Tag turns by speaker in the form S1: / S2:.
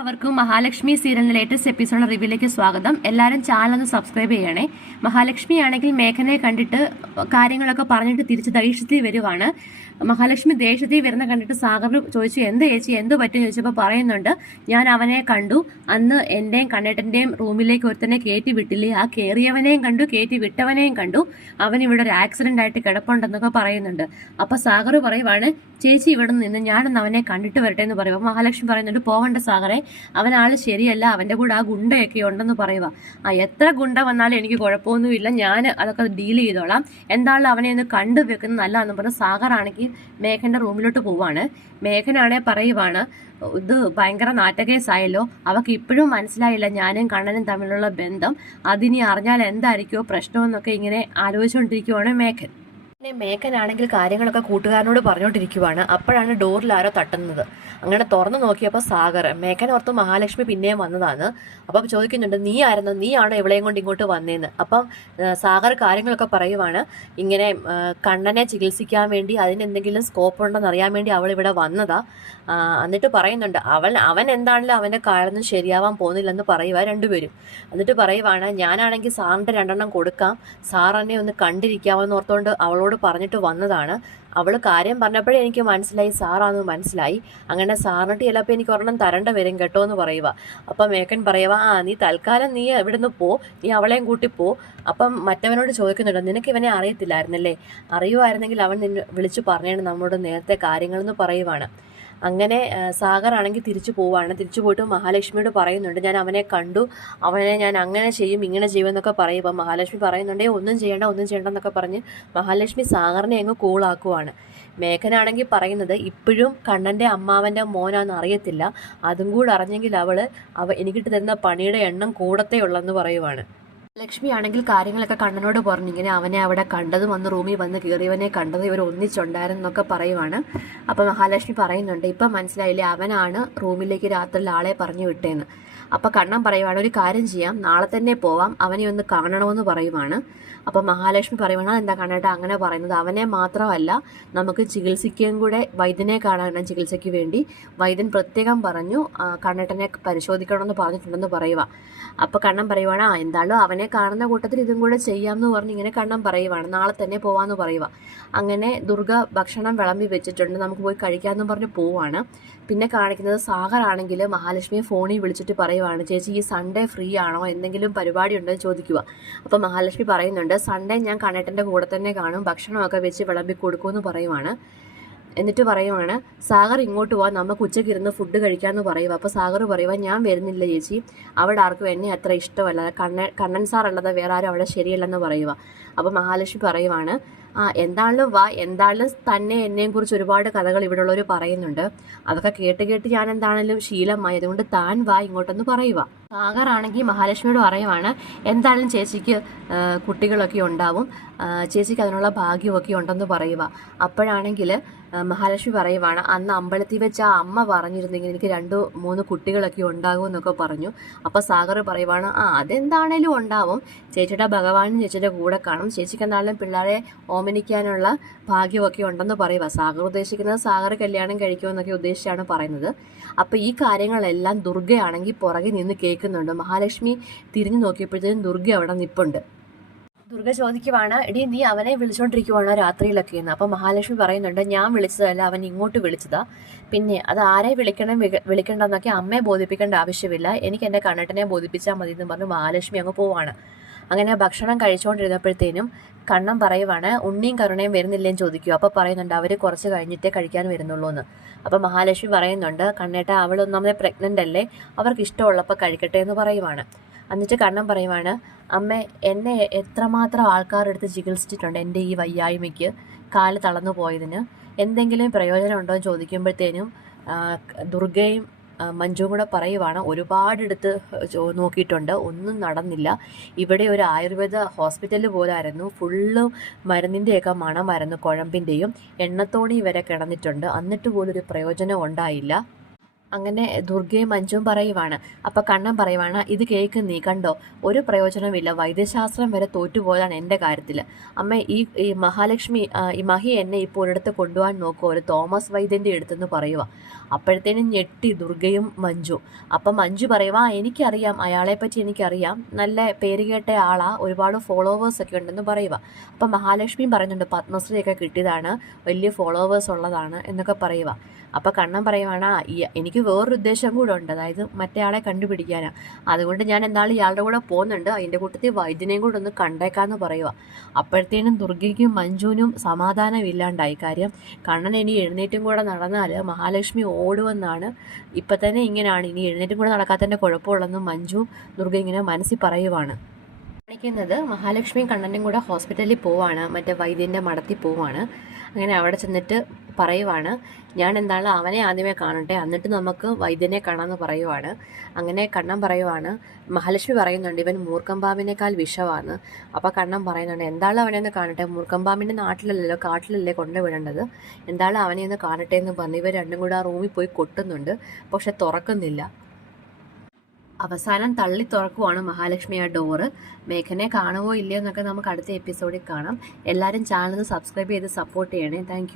S1: അവർക്കും മഹാലക്ഷ്മി സീരിയലിന്റെ latest episode റിവ്യൂലേക്ക് സ്വാഗതം. എല്ലാവരും ചാനൽ ഒന്ന് സബ്സ്ക്രൈബ് ചെയ്യണേ. മഹാലക്ഷ്മി ആണെങ്കിൽ മേഘനയെ കണ്ടിട്ട് കാര്യങ്ങളൊക്കെ പറഞ്ഞിട്ട് തിരിച്ച് ദേഷ്യത്തിൽ വരുവാണ്. മഹാലക്ഷ്മി ദേഷ്യത്തിൽ വരുന്ന കണ്ടിട്ട് സാഗർ ചോദിച്ചു എന്ത് ചേച്ചി എന്ത് പറ്റും? ചോദിച്ചപ്പോൾ പറയുന്നുണ്ട് ഞാൻ അവനെ കണ്ടു. അന്ന് എന്റെയും കണ്ണേട്ടന്റെയും റൂമിലേക്ക് ഒരുത്തനെ കയറ്റി വിട്ടില്ലേ? ആ കയറിയവനെയും കണ്ടു കയറ്റി വിട്ടവനെയും കണ്ടു. അവൻ ഇവിടെ ഒരു ആക്സിഡന്റ് ആയിട്ട് കിടപ്പുണ്ടെന്നൊക്കെ പറയുന്നുണ്ട്. അപ്പോൾ സാഗർ പറയുവാണ് ചേച്ചി ഇവിടെ നിന്ന് ഞാനൊന്ന് അവനെ കണ്ടിട്ട് വരട്ടെ എന്ന് പറയുമ്പോൾ മഹാലക്ഷ്മി പറയുന്നുണ്ട് പോകണ്ട സാഗറെ അവൻ ആൾ ശരിയല്ല അവന്റെ കൂടെ ആ ഗുണ്ടയൊക്കെ ഉണ്ടെന്ന് പറയുക ആ എത്ര ഗുണ്ട വന്നാലും എനിക്ക് കുഴപ്പമൊന്നുമില്ല ഞാൻ അതൊക്കെ ഡീൽ ചെയ്തോളാം. എന്താണല്ലോ അവനെ ഒന്ന് കണ്ടു വെക്കുന്നത് നല്ലതെന്ന് പറഞ്ഞ് സാഗറാണെങ്കിൽ മേഘന്റെ റൂമിലോട്ട് പോവാണ്. മേഘനാണെ പറയുവാണ് ഇത് ഭയങ്കര നാറ്റകേസായല്ലോ അവൾക്ക് ഇപ്പോഴും മനസ്സിലായില്ല ഞാനും കണ്ണനും തമ്മിലുള്ള ബന്ധം. അതിനി അറിഞ്ഞാൽ എന്തായിരിക്കുമോ പ്രശ്നമെന്നൊക്കെ ഇങ്ങനെ ആലോചിച്ചുകൊണ്ടിരിക്കുവാണ് മേഘൻ. പിന്നെ മേക്കനാണെങ്കിൽ കാര്യങ്ങളൊക്കെ കൂട്ടുകാരനോട് പറഞ്ഞുകൊണ്ടിരിക്കുവാണ് അപ്പോഴാണ് ഡോറിൽ ആരോ തട്ടുന്നത്. അങ്ങനെ തുറന്നു നോക്കിയപ്പോൾ സാഗർ മേക്കൻ ഓർത്ത് മഹാലക്ഷ്മി പിന്നെയും വന്നതാണ്. അപ്പം ചോദിക്കുന്നുണ്ട് നീ ആയിരുന്നു നീ ആണോ ഇവളെയും കൊണ്ട് ഇങ്ങോട്ട് വന്നേന്ന്? അപ്പം സാഗർ കാര്യങ്ങളൊക്കെ പറയുവാണ്. ഇങ്ങനെ കണ്ണനെ ചികിത്സിക്കാൻ വേണ്ടി അതിന് എന്തെങ്കിലും സ്കോപ്പ് ഉണ്ടെന്ന് അറിയാൻ വേണ്ടി അവൾ ഇവിടെ വന്നതാ. എന്നിട്ട് പറയുന്നുണ്ട് അവൻ അവൻ എന്താണെങ്കിലും അവന്റെ കാലൊന്നും ശരിയാവാൻ പോകുന്നില്ലെന്ന് പറയുക രണ്ടുപേരും. എന്നിട്ട് പറയുവാണ് ഞാനാണെങ്കിൽ സാറിന്റെ രണ്ടെണ്ണം കൊടുക്കാം. എന്നെ ഒന്ന് കണ്ടിരിക്കാമെന്ന് ഓർത്തുകൊണ്ട് അവളോട് പറഞ്ഞിട്ട് വന്നതാണ്. അവൾ കാര്യം പറഞ്ഞപ്പോഴേ എനിക്ക് മനസ്സിലായി സാറാന്ന് മനസ്സിലായി. അങ്ങനെ സാറിനിട്ട് ചിലപ്പോൾ എനിക്ക് ഒരെണ്ണം തരേണ്ട വരും കേട്ടോ എന്ന് പറയുക അപ്പം മേക്കൻ പറയുക ആ നീ തൽക്കാലം നീ ഇവിടുന്ന് പോ. നീ അവളെയും കൂട്ടി പോ. അപ്പം മറ്റവനോട് ചോദിക്കുന്നുണ്ട് നിനക്ക് ഇവനെ അറിയത്തില്ലായിരുന്നല്ലേ? അറിയുമായിരുന്നെങ്കിൽ അവൻ നിന്നെ വിളിച്ചു പറഞ്ഞാണ് നമ്മളോട് നേരത്തെ കാര്യങ്ങളെന്ന് പറയുവാണ്. അങ്ങനെ സാഗർ ആണെങ്കിൽ തിരിച്ചു പോവാണ്. തിരിച്ചു പോയിട്ട് മഹാലക്ഷ്മിയോട് പറയുന്നുണ്ട് ഞാൻ അവനെ കണ്ടു. അവനെ ഞാൻ അങ്ങനെ ചെയ്യും ഇങ്ങനെ ചെയ്യും എന്നൊക്കെ പറയുമ്പോൾ മഹാലക്ഷ്മി പറയുന്നുണ്ടേ ഒന്നും ചെയ്യണ്ട ഒന്നും ചെയ്യണ്ട എന്നൊക്കെ പറഞ്ഞ് മഹാലക്ഷ്മി സാഗറിനെ അങ്ങ് കൂളാക്കുവാണ് മേഘനാണെങ്കിൽ പറയുന്നത് ഇപ്പോഴും കണ്ണന്റെ അമ്മാവന്റെ മോനാന്ന് അറിയത്തില്ല. അതും കൂടെ അറിഞ്ഞെങ്കിൽ അവൾ അവ എനിക്കിട്ട് തരുന്ന പണിയുടെ എണ്ണം കൂടത്തേ ഉള്ളെന്ന് പറയുവാണ്. ലക്ഷ്മി ആണെങ്കിൽ കാര്യങ്ങളൊക്കെ കണ്ണനോട് പറഞ്ഞു. ഇങ്ങനെ അവനെ അവിടെ കണ്ടതും വന്ന് റൂമിൽ വന്ന് കയറിയവനെ കണ്ടതും ഇവർ ഒന്നിച്ചുണ്ടായിരുന്നൊക്കെ പറയുവാണ്. അപ്പം മഹാലക്ഷ്മി പറയുന്നുണ്ട് ഇപ്പം മനസ്സിലായില്ലേ അവനാണ് റൂമിലേക്ക് രാത്രിയിൽ ആളെ പറഞ്ഞു വിട്ടേന്ന്. അപ്പം കണ്ണൻ പറയുവാണ് ഒരു കാര്യം ചെയ്യാം നാളെ തന്നെ പോവാം അവനെ ഒന്ന് കാണണമെന്ന് പറയുവാണ്. അപ്പം മഹാലക്ഷ്മി പറയുവാണ് എന്താ കാണട്ടെ അങ്ങനെ പറയുന്നത്? അവനെ മാത്രമല്ല നമുക്ക് ചികിത്സിക്കുകയും കൂടെ വൈദ്യനെ കാണാൻ ചികിത്സയ്ക്ക് വേണ്ടി. വൈദ്യൻ പ്രത്യേകം പറഞ്ഞു കണ്ണട്ടനെ പരിശോധിക്കണമെന്ന് പറഞ്ഞിട്ടുണ്ടെന്ന് പറയുക അപ്പോൾ കണ്ണൻ പറയുവാണ് ആ എന്തായാലും അവനെ കാണുന്ന കൂട്ടത്തിൽ ഇതും കൂടെ ചെയ്യാമെന്ന് പറഞ്ഞ് ഇങ്ങനെ കണ്ണൻ പറയുവാണ് നാളെ തന്നെ പോവാന്ന് പറയുക അങ്ങനെ ദുർഗ ഭക്ഷണം വിളമ്പി വെച്ചിട്ടുണ്ട് നമുക്ക് പോയി കഴിക്കാമെന്ന് പറഞ്ഞ് പോവാണ്. പിന്നെ കാണിക്കുന്നത് സാഗർ ആണെങ്കിൽ മഹാലക്ഷ്മിയെ ഫോണിൽ വിളിച്ചിട്ട് പറയുവാണ് ചേച്ചി ഈ സൺഡേ ഫ്രീ ആണോ? എന്തെങ്കിലും പരിപാടി ഉണ്ടോ? എന്ന് ചോദിക്കുക. അപ്പോൾ മഹാലക്ഷ്മി പറയുന്നുണ്ട് സൺഡേ ഞാൻ കണ്ണേട്ടന്റെ കൂടെ തന്നെ കാണും ഭക്ഷണമൊക്കെ വെച്ച് വിളമ്പി കൊടുക്കുമെന്ന് പറയുവാണ്. എന്നിട്ട് പറയുവാണ് സാഗർ ഇങ്ങോട്ട് പോവാൻ നമുക്ക് ഉച്ചയ്ക്ക് ഇരുന്ന് ഫുഡ് കഴിക്കാമെന്ന് പറയുക അപ്പോൾ സാഗർ പറയുക ഞാൻ വരുന്നില്ല ചേച്ചി അവിടെ ആർക്കും എന്നെ അത്ര ഇഷ്ടമല്ല കണ്ണൻ കണ്ണൻ സാർ വേറെ ആരും അവിടെ ശരിയല്ലെന്ന് പറയുക അപ്പോൾ മഹാലക്ഷ്മി പറയുവാണ് എന്താണെങ്കിലും വ എന്താണെങ്കിലും തന്നെ എന്നെയും കുറിച്ച് ഒരുപാട് കഥകൾ ഇവിടെ ഉള്ളവർ പറയുന്നുണ്ട്. അതൊക്കെ കേട്ട് കേട്ട് ഞാൻ എന്താണെങ്കിലും ശീലമായി അതുകൊണ്ട് താൻ വാ ഇങ്ങോട്ടൊന്ന് പറയുക സാഗർ ആണെങ്കിൽ മഹാലക്ഷ്മിയോട് പറയുവാണ് എന്തായാലും ചേച്ചിക്ക് കുട്ടികളൊക്കെ ഉണ്ടാവും. ചേച്ചിക്ക് അതിനുള്ള ഭാഗ്യമൊക്കെ ഉണ്ടെന്ന് പറയുക അപ്പോഴാണെങ്കിൽ മഹാലക്ഷ്മി പറയുവാണ് അന്ന് അമ്പലത്തിൽ വെച്ച് ആ അമ്മ പറഞ്ഞിരുന്നെങ്കിൽ എനിക്ക് രണ്ട് മൂന്ന് കുട്ടികളൊക്കെ ഉണ്ടാകും എന്നൊക്കെ പറഞ്ഞു. അപ്പോൾ സാഗർ പറയുവാണ് ആ അതെന്താണേലും ഉണ്ടാവും. ചേച്ചിയുടെ ഭഗവാനും ചേച്ചിയുടെ കൂടെ കാണും. ചേച്ചിക്ക് എന്തായാലും പിള്ളേരെ ഓമനിക്കാനുള്ള ഭാഗ്യമൊക്കെ ഉണ്ടെന്ന് പറയുക സാഗർ ഉദ്ദേശിക്കുന്നത് സാഗർ കല്യാണം കഴിക്കുമെന്നൊക്കെ ഉദ്ദേശിച്ചാണ് പറയുന്നത്. അപ്പോൾ ഈ കാര്യങ്ങളെല്ലാം ദുർഗയാണെങ്കിൽ പുറകെ നിന്ന് കേൾക്കുന്നുണ്ട്. മഹാലക്ഷ്മി തിരിഞ്ഞു നോക്കിയപ്പോഴത്തേക്കും ദുർഗ അവിടെ നിപ്പുണ്ട്. ദുർഗ ചോദിക്കുവാണ് എടി നീ അവനെ വിളിച്ചോണ്ടിരിക്കുവാണോ രാത്രിയിലൊക്കെ എന്ന് അപ്പം മഹാലക്ഷ്മി പറയുന്നുണ്ട് ഞാൻ വിളിച്ചതല്ല അവൻ ഇങ്ങോട്ട് വിളിച്ചതാ. പിന്നെ അത് ആരെ വിളിക്കണം വിളിക്കണ്ടെന്നൊക്കെ അമ്മയെ ബോധിപ്പിക്കേണ്ട ആവശ്യമില്ല. എനിക്ക് എന്റെ കണ്ണട്ടനെ ബോധിപ്പിച്ചാൽ മതി എന്ന് പറഞ്ഞ് മഹാലക്ഷ്മി അങ്ങ് പോവാണ്. അങ്ങനെ ഭക്ഷണം കഴിച്ചുകൊണ്ടിരുന്നപ്പോഴത്തേനും കണ്ണം പറയുവാണ് ഉണ്ണിയും കരുണയും വരുന്നില്ലേന്ന് ചോദിക്കും. അപ്പോൾ പറയുന്നുണ്ട് അവർ കുറച്ച് കഴിഞ്ഞിട്ടേ കഴിക്കാൻ വരുന്നുള്ളൂ എന്ന് അപ്പോൾ മഹാലക്ഷ്മി പറയുന്നുണ്ട് കണ്ണേട്ട അവൾ ഒന്നാമതെ പ്രഗ്നന്റ് അല്ലേ? അവർക്ക് ഇഷ്ടമുള്ളപ്പോൾ കഴിക്കട്ടെ എന്ന് പറയുവാണ്. എന്നിട്ട് കണ്ണം പറയുവാണ് അമ്മ എന്നെ എത്രമാത്രം ആൾക്കാരെടുത്ത് ചികിത്സിച്ചിട്ടുണ്ട് എന്റെ ഈ വയ്യായ്മയ്ക്ക് കാൽ തളർന്നു പോയതിന്? എന്തെങ്കിലും പ്രയോജനം ഉണ്ടോ എന്ന് ചോദിക്കുമ്പോഴത്തേനും ദുർഗയും മഞ്ജുവും കൂടെ പറയുവാണ് ഒരുപാടെടുത്ത് നോക്കിയിട്ടുണ്ട്. ഒന്നും നടന്നില്ല. ഇവിടെ ഒരു ആയുർവേദ ഹോസ്പിറ്റൽ പോലായിരുന്നു. ഫുള്ള് മരുന്നിന്റെയൊക്കെ മണമായിരുന്നു കുഴമ്പിന്റെയും എണ്ണത്തോണി വരെ കിടന്നിട്ടുണ്ട്. എന്നിട്ട് പോലും ഒരു പ്രയോജനം ഉണ്ടായില്ല. അങ്ങനെ ദുർഗയും മഞ്ജുവും പറയുവാണ്. അപ്പം കണ്ണൻ പറയുവാണ് ഇത് കേൾക്ക് നീ കണ്ടോ? ഒരു പ്രയോജനമില്ല വൈദ്യശാസ്ത്രം വരെ തോറ്റുപോയതാണ് എന്റെ കാര്യത്തിൽ അമ്മ ഈ ഈ മഹാലക്ഷ്മി ഈ മഹി എന്നെ ഇപ്പോൾ ഒരിടത്ത് കൊണ്ടുപോകാൻ നോക്കുക ഒരു തോമസ് വൈദ്യന്റെ അടുത്തെന്ന് പറയുക അപ്പോഴത്തേനും ഞെട്ടി ദുർഗയും മഞ്ജു. അപ്പം മഞ്ജു പറയുവാ എനിക്കറിയാം അയാളെ പറ്റി എനിക്കറിയാം. നല്ല പേര് കേട്ട ആളാ ഒരുപാട് ഫോളോവേഴ്സ് ഒക്കെ ഉണ്ടെന്ന് പറയുക അപ്പം മഹാലക്ഷ്മിയും പറയുന്നുണ്ട് പത്മശ്രീയൊക്കെ കിട്ടിയതാണ് വലിയ ഫോളോവേഴ്സ് ഉള്ളതാണ് എന്നൊക്കെ പറയുക അപ്പോൾ കണ്ണൻ പറയുവാണ് "ആ, ഈ എനിക്ക് വേറൊരു ഉദ്ദേശം കൂടെ ഉണ്ട് അതായത് മറ്റേ ആളെ കണ്ടുപിടിക്കാനാണ് അതുകൊണ്ട് ഞാൻ എന്തായാലും ഇയാളുടെ കൂടെ പോകുന്നുണ്ട് അതിന്റെ കൂട്ടത്തിൽ വൈദ്യനെയും കൂടെ ഒന്ന് കണ്ടേക്കാന്ന് പറയുക അപ്പോഴത്തേനും ദുർഗയ്ക്കും മഞ്ജുവിനും സമാധാനമില്ലാണ്ടായി. കാര്യം കണ്ണൻ ഇനി എഴുന്നേറ്റും കൂടെ നടന്നാൽ മഹാലക്ഷ്മി ഓടുമെന്നാണ് ഇപ്പം തന്നെ ഇങ്ങനെയാണ് ഇനി എഴുന്നേറ്റും കൂടെ നടക്കാത്തതിന്റെ കുഴപ്പമുള്ളതെന്ന് മഞ്ജു ദുർഗ ഇങ്ങനെ മനസ്സിൽ പറയുവാണ്. കാണിക്കുന്നത് മഹാലക്ഷ്മി കണ്ണനും കൂടെ ഹോസ്പിറ്റലിൽ പോവാണ്. മറ്റേ വൈദ്യന്റെ മടത്തിൽ പോവാണ്. അങ്ങനെ അവിടെ ചെന്നിട്ട് പറയുവാണ്. ഞാൻ എന്താണ് അവനെ ആദ്യമേ കാണട്ടെ എന്നിട്ട് നമുക്ക് വൈദ്യനെ കാണാമെന്ന് പറയുവാണ്. അങ്ങനെ കണ്ണൻ പറയുവാണ്. മഹാലക്ഷ്മി പറയുന്നുണ്ട് ഇവൻ മൂർക്കമ്പാമ്പിനേക്കാൾ വിഷമാണ് അപ്പോൾ കണ്ണൻ പറയുന്നുണ്ട് എന്താണ് അവനെ ഒന്ന് കാണട്ടെ? മൂർക്കമ്പാമ്പിന്റെ നാട്ടിലല്ലല്ലോ കാട്ടിലല്ലേ കൊണ്ടുവിടേണ്ടത് എന്താണ് അവനെ ഒന്ന് കാണട്ടെ എന്ന് പറഞ്ഞ് ഇവർ രണ്ടും കൂടെ ആ റൂമിൽ പോയി കൊട്ടുന്നുണ്ട്. പക്ഷെ തുറക്കുന്നില്ല. അവസാനം തള്ളി തുറക്കുവാണ് മഹാലക്ഷ്മി ആ ഡോറ് മേഘനെ കാണുമോ ഇല്ലയോ എന്നൊക്കെ നമുക്ക് അടുത്ത എപ്പിസോഡിൽ കാണാം. എല്ലാവരും ചാനൽ സബ്സ്ക്രൈബ് ചെയ്ത് സപ്പോർട്ട് ചെയ്യണേ. താങ്ക്